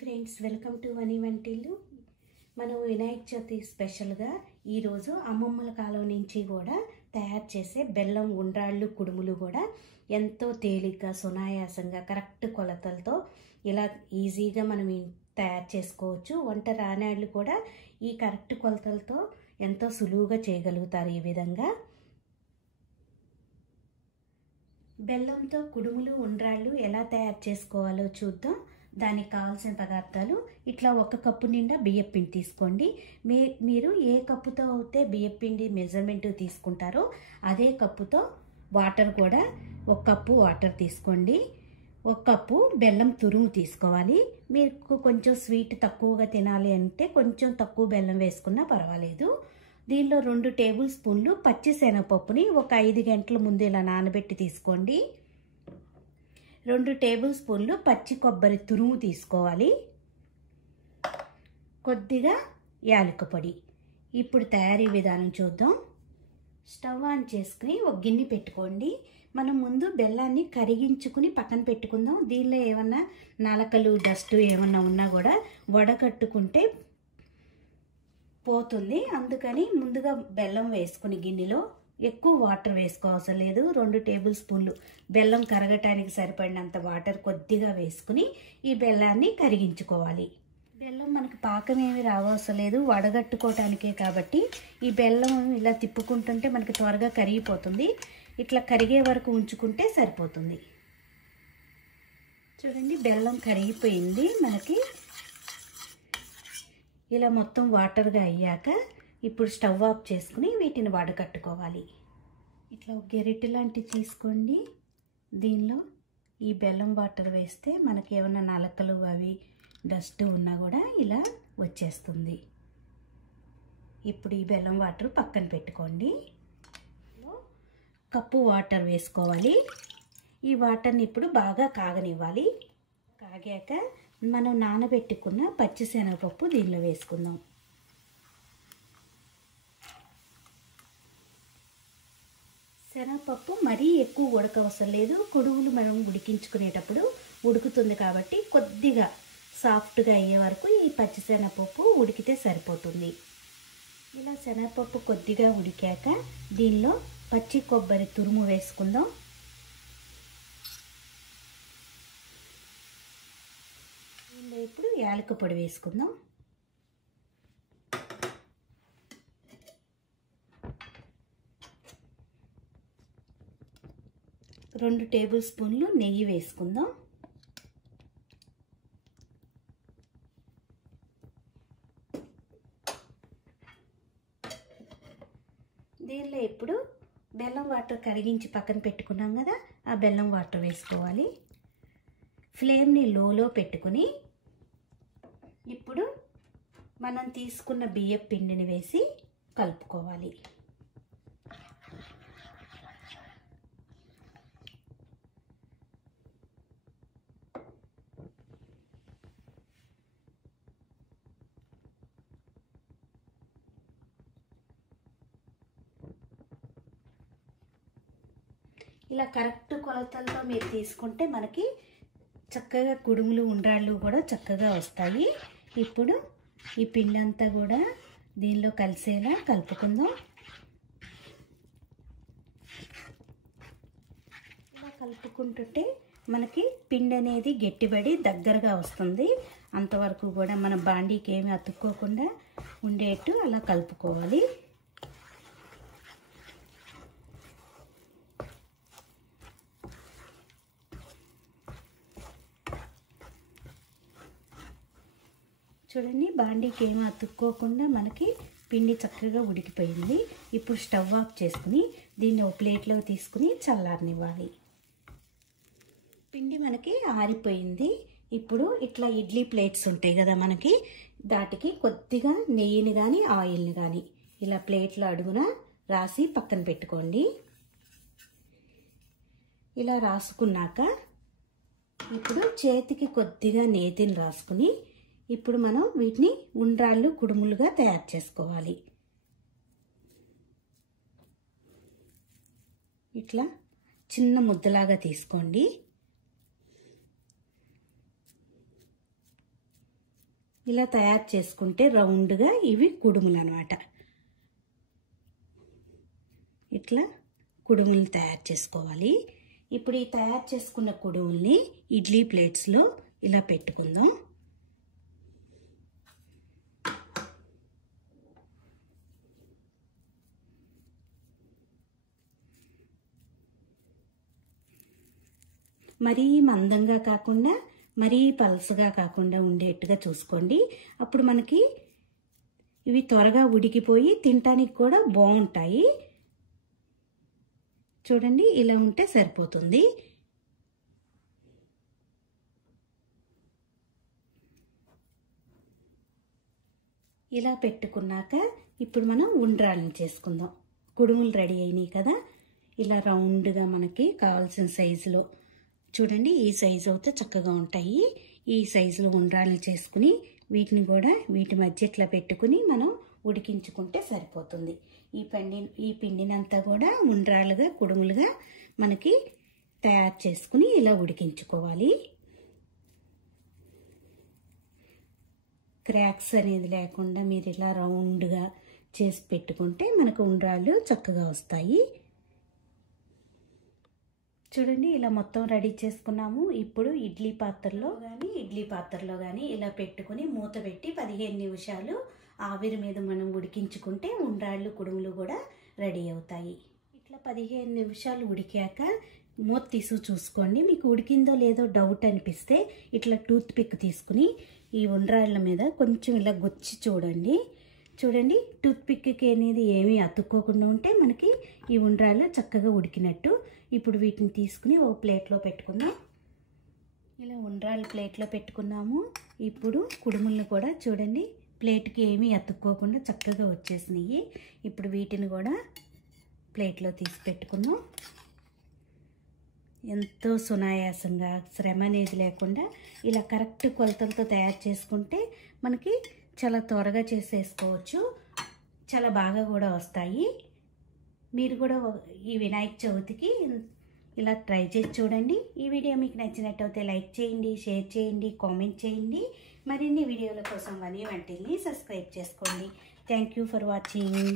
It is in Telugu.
ఫ్రెండ్స్, వెల్కమ్ టు వని వంటిల్లు. మనం వినాయక చవితి స్పెషల్గా ఈరోజు అమ్మమ్మల కాలం నుంచి కూడా తయారు చేసే బెల్లం ఉండ్రాళ్ళు కుడుములు కూడా ఎంతో తేలిగ్గా సునాయాసంగా కరెక్ట్ కొలతలతో ఇలా ఈజీగా మనం తయారు చేసుకోవచ్చు. వంట రానాళ్ళు కూడా ఈ కరెక్ట్ కొలతలతో ఎంతో సులువుగా చేయగలుగుతారు. ఈ విధంగా బెల్లంతో కుడుములు ఉండ్రాళ్ళు ఎలా తయారు చేసుకోవాలో చూద్దాం. దానికి కావాల్సిన పదార్థాలు ఇట్లా 1 కప్పు నిండా బియ్యపిండి తీసుకోండి. మీరు ఏ కప్పుతో అయితే బియ్యపిండి మెజర్మెంట్ తీసుకుంటారో అదే కప్పుతో వాటర్ కూడా 1 కప్పు వాటర్ తీసుకోండి. 1 కప్పు బెల్లం తురుము తీసుకోవాలి. మీకు కొంచెం స్వీట్ తక్కువగా తినాలి అంటే కొంచెం తక్కువ బెల్లం వేసుకున్నా పర్వాలేదు. దీనిలో 2 టేబుల్ స్పూన్లు పచ్చి శనగపప్పుని ఒక 5 గంటల ముందు ఇలా నానబెట్టి తీసుకోండి. 2 టేబుల్ స్పూన్లు పచ్చి కొబ్బరి తురుము తీసుకోవాలి. కొద్దిగా యాలకుల పొడి. ఇప్పుడు తయారీ విధానం చూద్దాం. స్టవ్ ఆన్ చేసుకుని ఒక గిన్నె పెట్టుకోండి. మనం ముందు బెల్లాన్ని కరిగించుకుని పక్కన పెట్టుకుందాం. దీనిలో ఏమన్నా నలకలు డస్ట్ ఏమన్నా ఉన్నా కూడా వడకట్టుకుంటే పోతుంది. అందుకని ముందుగా బెల్లం వేసుకుని గిన్నెలో ఎక్కువ వాటర్ వేసుకోవసరం లేదు. 2 టేబుల్ స్పూన్లు బెల్లం కరగటానికి సరిపడినంత వాటర్ కొద్దిగా వేసుకుని ఈ బెల్లాన్ని కరిగించుకోవాలి. బెల్లం మనకు పాకం ఏమి రావసరం లేదు, వడగట్టుకోవటానికే కాబట్టి ఈ బెల్లం ఇలా తిప్పుకుంటుంటే మనకి త్వరగా కరిగిపోతుంది. ఇట్లా కరిగే వరకు ఉంచుకుంటే సరిపోతుంది. చూడండి, బెల్లం కరిగిపోయింది. మనకి ఇలా మొత్తం వాటర్గా అయ్యాక ఇప్పుడు స్టవ్ ఆఫ్ చేసుకుని వీటిని వడకట్టుకోవాలి. ఇట్లా ఒక గెరిటె లాంటివి తీసుకోండి. దీనిలో ఈ బెల్లం వాటర్ వేస్తే మనకి ఏమైనా నలకలు అవి డస్ట్ ఉన్నా కూడా ఇలా వచ్చేస్తుంది. ఇప్పుడు ఈ బెల్లం వాటర్ పక్కన పెట్టుకోండి. కప్పు వాటర్ వేసుకోవాలి. ఈ వాటర్ని ఇప్పుడు బాగా కాగనివ్వాలి. కాగాక మనం నానబెట్టుకున్న పచ్చిశనగపప్పు దీనిలో వేసుకుందాం. శనగపప్పు మరీ ఎక్కువ ఉడకవసరం లేదు. కుడుములు మనం ఉడికించుకునేటప్పుడు ఉడుకుతుంది కాబట్టి కొద్దిగా సాఫ్ట్గా అయ్యే వరకు ఈ పచ్చిశనగపప్పు ఉడికితే సరిపోతుంది. ఇలా శనగపప్పు కొద్దిగా ఉడికాక దీనిలో పచ్చి కొబ్బరి తురుము వేసుకుందాం. దీనిలో ఇప్పుడు యాలకుల పొడి వేసుకుందాం. 2 టేబుల్ స్పూన్లు నెయ్యి వేసుకుందాం. దీనిలో ఇప్పుడు బెల్లం వాటర్ కరిగించి పక్కన పెట్టుకున్నాం కదా, ఆ బెల్లం వాటర్ వేసుకోవాలి. ఫ్లేమ్ని లోలో పెట్టుకుని ఇప్పుడు మనం తీసుకున్న బియ్యం పిండిని వేసి కలుపుకోవాలి. ఇలా కరెక్ట్ కొలతలతో మీరు తీసుకుంటే మనకి చక్కగా కుడుములు ఉండ్రాళ్ళు కూడా చక్కగా వస్తాయి. ఇప్పుడు ఈ పిండి అంతా కూడా దీనిలో కలిసేలా కలుపుకుందాం. ఇలా కలుపుకుంటుంటే మనకి పిండి అనేది గట్టిపడి దగ్గరగా వస్తుంది. అంతవరకు కూడా మన బాండీకి ఏమి అతుక్కోకుండా ఉండేట్టు అలా కలుపుకోవాలి. చూడండి, బాండీకి ఏమీ అతుక్కోకుండా మనకి పిండి చక్కగా ఉడికిపోయింది. ఇప్పుడు స్టవ్ ఆఫ్ చేసుకుని దీన్ని ఒక ప్లేట్లో తీసుకుని చల్లారనివ్వాలి. పిండి మనకి ఆరిపోయింది. ఇప్పుడు ఇట్లా ఇడ్లీ ప్లేట్స్ ఉంటాయి కదా మనకి, దాటికి కొద్దిగా నెయ్యిని కానీ ఆయిల్ని కానీ ఇలా ప్లేట్లో అడుగున రాసి పక్కన పెట్టుకోండి. ఇలా రాసుకున్నాక ఇప్పుడు చేతికి కొద్దిగా నేతిని రాసుకుని ఇప్పుడు మనం వీటిని ఉండ్రాళ్ళు కుడుములుగా తయారు చేసుకోవాలి. ఇట్లా చిన్న ముద్దలాగా తీసుకోండి. ఇలా తయారు చేసుకుంటే రౌండ్గా ఇవి కుడుములు అన్నమాట. ఇట్లా కుడుములు తయారు చేసుకోవాలి. ఇప్పుడు ఈ తయారు చేసుకున్న కుడుముల్ని ఇడ్లీ ప్లేట్స్లో ఇలా పెట్టుకుందాం. మరీ మందంగా కాకుండా మరీ పల్సగా కాకుండా ఉండేట్టుగా చూసుకోండి. అప్పుడు మనకి ఇవి త్వరగా ఉడికిపోయి తినటానికి కూడా బాగుంటాయి. చూడండి, ఇలా ఉంటే సరిపోతుంది. ఇలా పెట్టుకున్నాక ఇప్పుడు మనం ఉండ్రాళ్ళని చేసుకుందాం. కుడుములు రెడీ అయినాయి కదా, ఇలా రౌండ్గా మనకి కావాల్సిన సైజులో చూడండి, ఈ సైజు అయితే చక్కగా ఉంటాయి. ఈ సైజులో ఉండ్రాళ్ళని చేసుకుని వీటిని కూడా వీటి మధ్య ఇట్లా పెట్టుకుని మనం ఉడికించుకుంటే సరిపోతుంది. ఈ పిండినంతా కూడా ఉండ్రాళ్ళుగా కుడుములుగా మనకి తయారు చేసుకుని ఇలా ఉడికించుకోవాలి. క్రాక్స్ అనేది లేకుండా మీరు ఇలా రౌండ్గా చేసి పెట్టుకుంటే మనకు ఉండ్రాళ్ళు చక్కగా వస్తాయి. చూడండి, ఇలా మొత్తం రెడీ చేసుకున్నాము. ఇప్పుడు ఇడ్లీ పాత్రలో కానీ ఇలా పెట్టుకుని మూత పెట్టి 15 నిమిషాలు ఆవిరి మీద మనం ఉడికించుకుంటే ఉండ్రాళ్ళు కుడుములు కూడా రెడీ అవుతాయి. ఇట్లా 15 నిమిషాలు ఉడికాక మూత తీసి చూసుకోండి. మీకు ఉడికిందో లేదో డౌట్ అనిపిస్తే ఇట్లా టూత్ పిక్ తీసుకుని ఈ ఉండ్రాళ్ళ మీద కొంచెం ఇలా గుచ్చి చూడండి. టూత్ పిక్కి అనేది ఏమీ అతుక్కోకుండా ఉంటే మనకి ఈ ఉండ్రాళ్ళు చక్కగా ఉడికినట్టు. ఇప్పుడు వీటిని తీసుకుని ఒక ప్లేట్లో పెట్టుకుందాం. ఇలా ఉండ్రాళ్ళు ప్లేట్లో పెట్టుకున్నాము. ఇప్పుడు కుడుములను కూడా చూడండి, ప్లేట్కి ఏమీ అతుక్కోకుండా చక్కగా వచ్చేసినాయి. ఇప్పుడు వీటిని కూడా ప్లేట్లో తీసి పెట్టుకుందాం. ఎంతో సునాయాసంగా శ్రమ అనేది లేకుండా ఇలా కరెక్ట్ కొలతలతో తయారు చేసుకుంటే మనకి చాలా త్వరగా చేసేసుకోవచ్చు. చాలా బాగా కూడా వస్తాయి. మీరు కూడా ఈ వినాయక చవితికి ఇలా ట్రై చేసి చూడండి. ఈ వీడియో మీకు నచ్చినట్టయితే లైక్ చేయండి, షేర్ చేయండి, కామెంట్ చేయండి. మరిన్ని వీడియోల కోసం వాని వంటిల్ని సబ్స్క్రైబ్ చేసుకోండి. Thank you for watching.